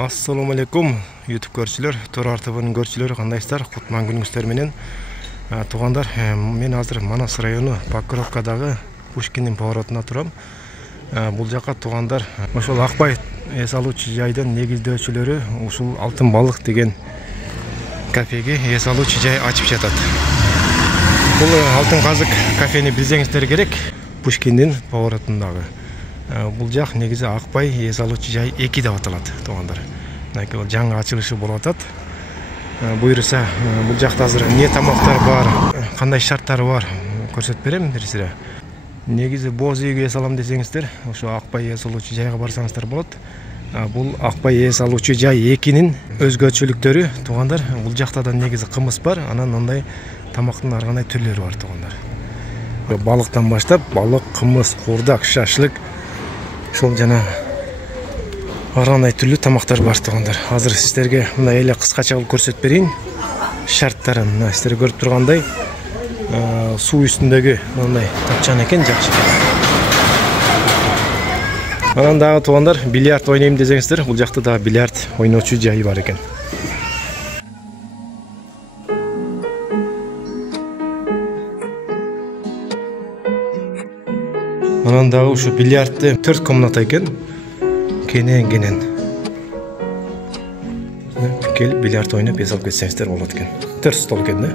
Assalamu alaikum YouTube көрчүлөр, Турар ТВнын көрчүлөрү кандайсыздар? Кутман күнүңүздөр менен. Туугандар, мен азыр Манас району Покровкадагы Пушкиндин поворотуна турам. Бул жака туугандар, ошол Акбай эс алуучу жайдын негиздөөчүлөрү ушул Алтын балык деген кафеге эс алуучу жай ачып жатат. Бул Алтын казык кафени билсеңиздер керек, Пушкиндин поворотундагы. Бул жак негизи Акбай эс алуучу жай 2 деп аталат, туугандар. Жаңы ачылышы болуп атат. Буйруса, бул жакта азыр эмне тамактар бар, кандай шарттары бар көрсөтүп берем силерге. Негизи боз үйгө эс алам десеңиздер, ошо Акбай эс алуучу жайга барсаңыздар болот. Бул Акбай эс алуучу жай 2нин өзгөчөлүктөрү, туугандар. Бул жакта да негизи кымыз бар, анан андай тамактын ар кандай түрлөрү бар, туугандар. Балыктан баштап, балык, кымыз, куурдак, шашлык, ошол жана ар кандай түрлүү тамактар бар, туугандар. Азыр сиздерге мындай эле кыскача кылып көрсөтүп берейин. Шарттарын сиздер көрүп тургандай, суу үстүндөгү мындай тапчан экен, жакшы экен. Анан дагы туугандар, бильярд ойнойм десеңиздер, бул жакта да бильярд ойночу жай бар экен. Анан дагы ушу бильярдты 4 комната экен. Кенен. Келип бильярд ойноп эс алып кетсеңиздер болот экен. 4 стол экен да.